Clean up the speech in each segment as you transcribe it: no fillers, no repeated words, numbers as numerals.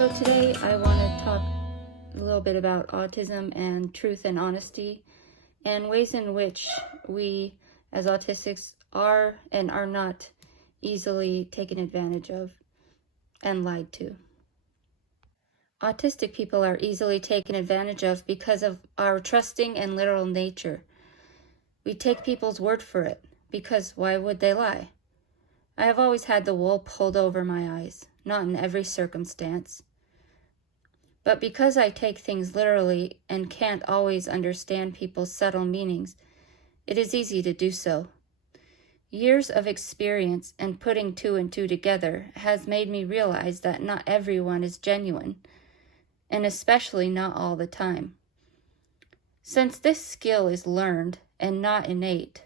So today I want to talk a little bit about autism and truth and honesty and ways in which we as autistics are and are not easily taken advantage of and lied to. Autistic people are easily taken advantage of because of our trusting and literal nature. We take people's word for it because why would they lie? I have always had the wool pulled over my eyes, not in every circumstance. But because I take things literally and can't always understand people's subtle meanings, it is easy to do so. Years of experience and putting two and two together has made me realize that not everyone is genuine, and especially not all the time. Since this skill is learned and not innate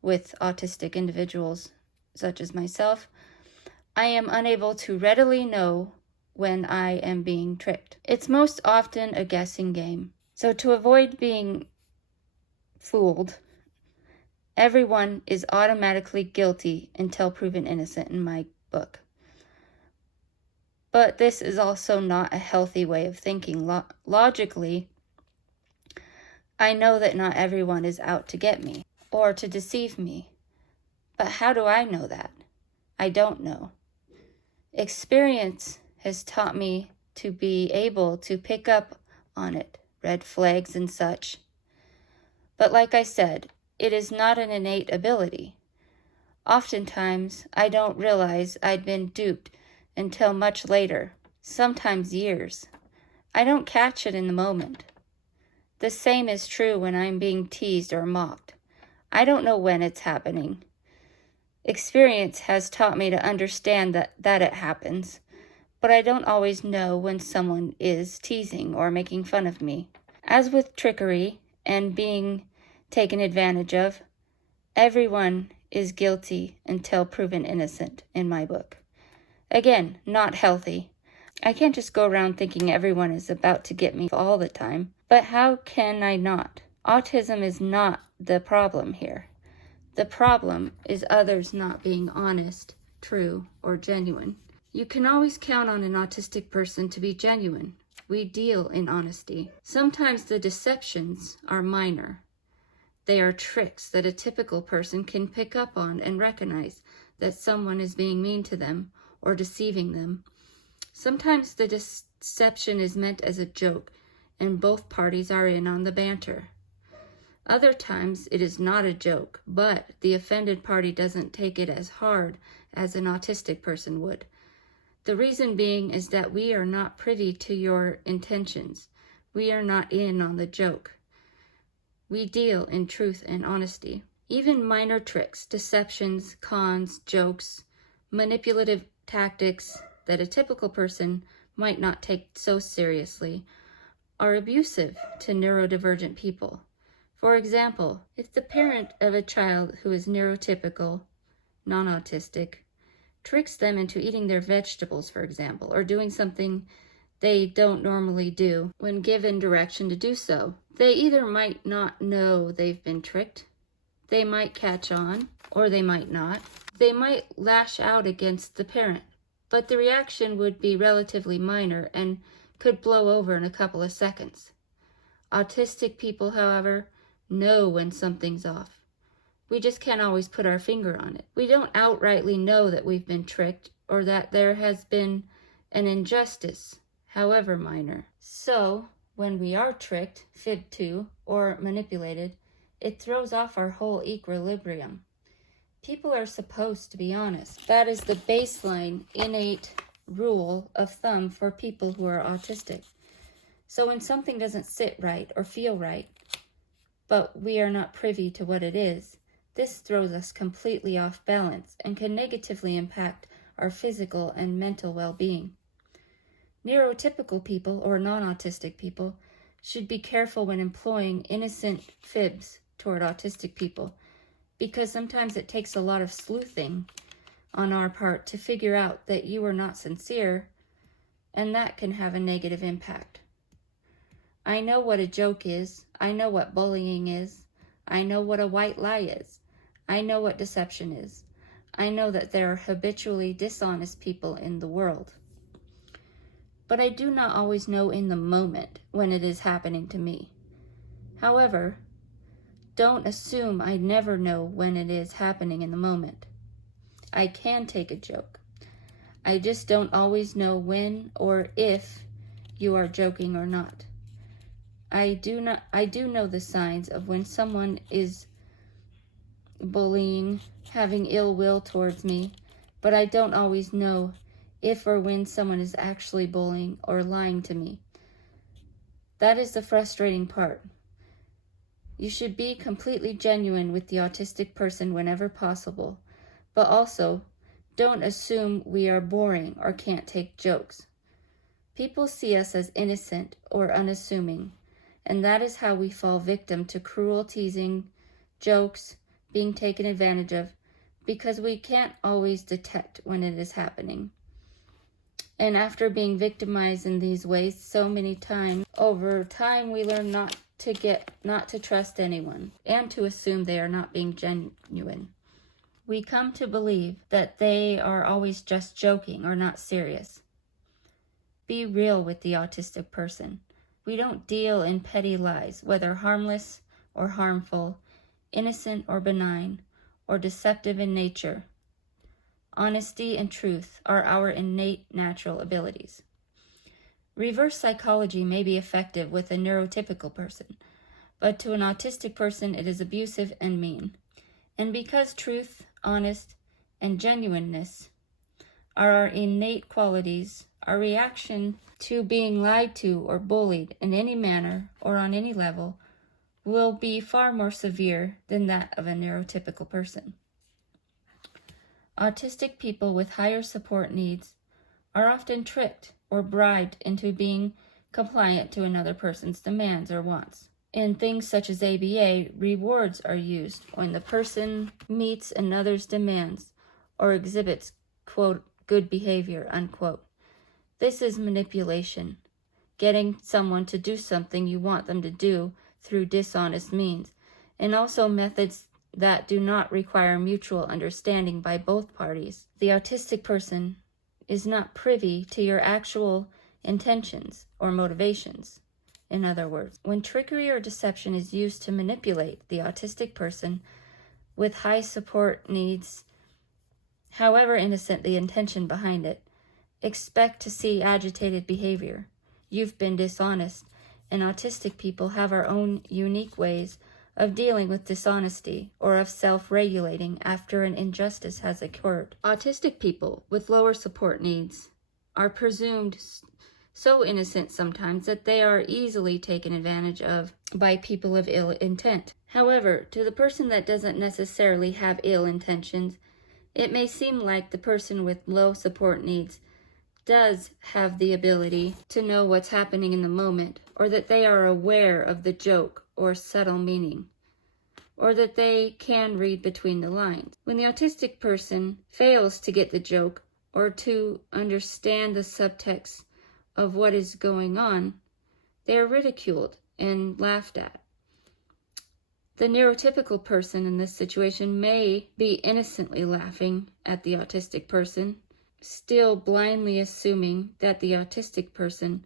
with autistic individuals such as myself, I am unable to readily know when I am being tricked. It's most often a guessing game. So to avoid being fooled, everyone is automatically guilty until proven innocent in my book. But this is also not a healthy way of thinking. Logically, I know that not everyone is out to get me or to deceive me. But how do I know that? I don't know. Experience has taught me to be able to pick up on it, red flags and such. But like I said, it is not an innate ability. Oftentimes, I don't realize I'd been duped until much later, sometimes years. I don't catch it in the moment. The same is true when I'm being teased or mocked. I don't know when it's happening. Experience has taught me to understand that it happens, but I don't always know when someone is teasing or making fun of me. As with trickery and being taken advantage of, everyone is guilty until proven innocent in my book. Again, not healthy. I can't just go around thinking everyone is about to get me all the time, but how can I not? Autism is not the problem here. The problem is others not being honest, true, or genuine. You can always count on an autistic person to be genuine. We deal in honesty. Sometimes the deceptions are minor. They are tricks that a typical person can pick up on and recognize that someone is being mean to them or deceiving them. Sometimes the deception is meant as a joke and both parties are in on the banter. Other times it is not a joke, but the offended party doesn't take it as hard as an autistic person would. The reason being is that we are not privy to your intentions. We are not in on the joke. We deal in truth and honesty. Even minor tricks, deceptions, cons, jokes, manipulative tactics that a typical person might not take so seriously are abusive to neurodivergent people. For example, if the parent of a child who is neurotypical, non-autistic, tricks them into eating their vegetables, for example, or doing something they don't normally do when given direction to do so, they either might not know they've been tricked, they might catch on, or they might not. They might lash out against the parent, but the reaction would be relatively minor and could blow over in a couple of seconds. Autistic people, however, know when something's off. We just can't always put our finger on it. We don't outrightly know that we've been tricked or that there has been an injustice, however minor. So, when we are tricked, fibbed to, or manipulated, it throws off our whole equilibrium. People are supposed to be honest. That is the baseline, innate rule of thumb for people who are autistic. So when something doesn't sit right or feel right, but we are not privy to what it is, this throws us completely off balance and can negatively impact our physical and mental well-being. Neurotypical people or non-autistic people should be careful when employing innocent fibs toward autistic people, because sometimes it takes a lot of sleuthing on our part to figure out that you are not sincere, and that can have a negative impact. I know what a joke is. I know what bullying is. I know what a white lie is. I know what deception is. I know that there are habitually dishonest people in the world. but I do not always know in the moment when it is happening to me. However, don't assume I never know when it is happening in the moment. I can take a joke. I just don't always know when or if you are joking or not. I do know the signs of when someone is bullying, having ill will towards me, but I don't always know if or when someone is actually bullying or lying to me. That is the frustrating part. You should be completely genuine with the autistic person whenever possible, but also don't assume we are boring or can't take jokes. People see us as innocent or unassuming, and that is how we fall victim to cruel teasing, jokes, being taken advantage of, because we can't always detect when it is happening. And after being victimized in these ways so many times, over time we learn not to trust anyone and to assume they are not being genuine. We come to believe that they are always just joking or not serious. Be real with the autistic person. We don't deal in petty lies, whether harmless or harmful, innocent or benign, or deceptive in nature. Honesty and truth are our innate natural abilities. Reverse psychology may be effective with a neurotypical person, but to an autistic person it is abusive and mean. And because truth, honest, and genuineness are our innate qualities, our reaction to being lied to or bullied in any manner or on any level will be far more severe than that of a neurotypical person. Autistic people with higher support needs are often tricked or bribed into being compliant to another person's demands or wants. In things such as ABA, rewards are used when the person meets another's demands or exhibits, quote, good behavior, unquote. This is manipulation, getting someone to do something you want them to do through dishonest means, and also methods that do not require mutual understanding by both parties. The autistic person is not privy to your actual intentions or motivations. In other words, when trickery or deception is used to manipulate the autistic person with high support needs, however innocent the intention behind it, expect to see agitated behavior. You've been dishonest, and autistic people have our own unique ways of dealing with dishonesty or of self-regulating after an injustice has occurred. Autistic people with lower support needs are presumed so innocent sometimes that they are easily taken advantage of by people of ill intent. However, to the person that doesn't necessarily have ill intentions, it may seem like the person with low support needs does have the ability to know what's happening in the moment, or that they are aware of the joke or subtle meaning, or that they can read between the lines. When the autistic person fails to get the joke or to understand the subtext of what is going on, they are ridiculed and laughed at. The neurotypical person in this situation may be innocently laughing at the autistic person, still blindly assuming that the autistic person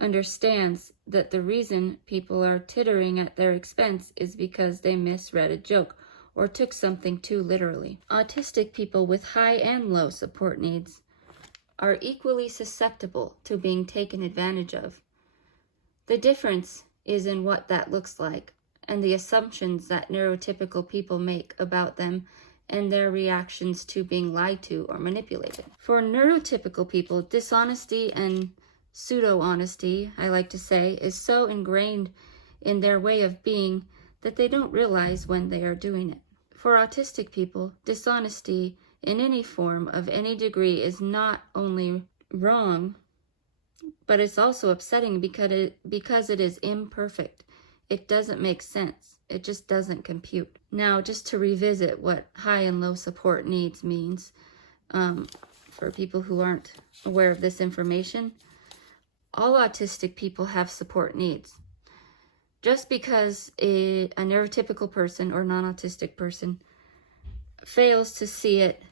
understands that the reason people are tittering at their expense is because they misread a joke or took something too literally. Autistic people with high and low support needs are equally susceptible to being taken advantage of. The difference is in what that looks like and the assumptions that neurotypical people make about them and their reactions to being lied to or manipulated. For neurotypical people, dishonesty and pseudo-honesty, I like to say, is so ingrained in their way of being that they don't realize when they are doing it. For autistic people, dishonesty in any form of any degree is not only wrong, but it's also upsetting because it is imperfect. It doesn't make sense. It just doesn't compute. Now, just to revisit what high and low support needs means, for people who aren't aware of this information, all autistic people have support needs. Just because a neurotypical person or non-autistic person fails to see it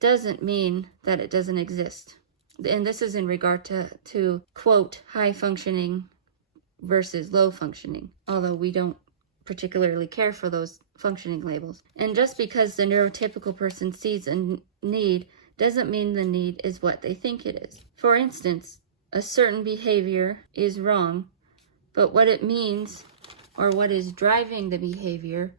doesn't mean that it doesn't exist. And this is in regard to quote, high functioning versus low functioning, although we don't particularly care for those functioning labels. And just because the neurotypical person sees a need doesn't mean the need is what they think it is. For instance, a certain behavior is wrong, but what it means or what is driving the behavior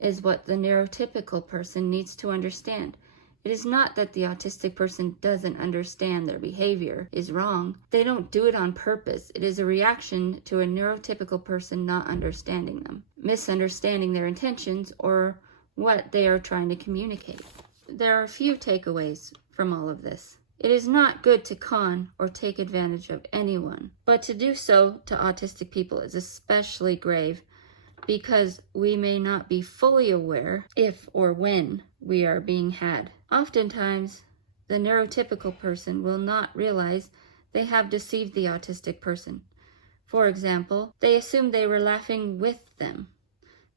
is what the neurotypical person needs to understand. It is not that the autistic person doesn't understand their behavior is wrong. They don't do it on purpose. It is a reaction to a neurotypical person not understanding them, misunderstanding their intentions or what they are trying to communicate. There are a few takeaways from all of this. It is not good to con or take advantage of anyone, but to do so to autistic people is especially grave because we may not be fully aware if or when we are being had. Oftentimes, the neurotypical person will not realize they have deceived the autistic person. For example, they assumed they were laughing with them.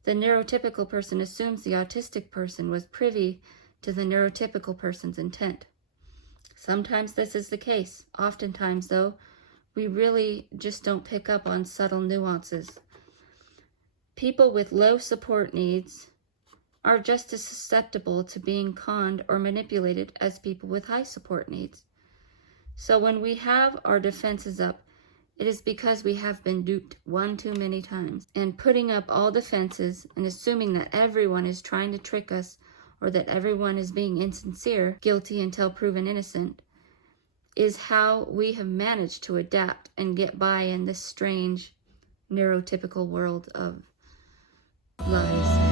The neurotypical person assumes the autistic person was privy to the neurotypical person's intent. Sometimes this is the case. Oftentimes, though, we really just don't pick up on subtle nuances. People with low support needs are just as susceptible to being conned or manipulated as people with high support needs. So when we have our defenses up, it is because we have been duped one too many times. And putting up all defenses and assuming that everyone is trying to trick us or that everyone is being insincere, guilty until proven innocent, is how we have managed to adapt and get by in this strange neurotypical world of lies.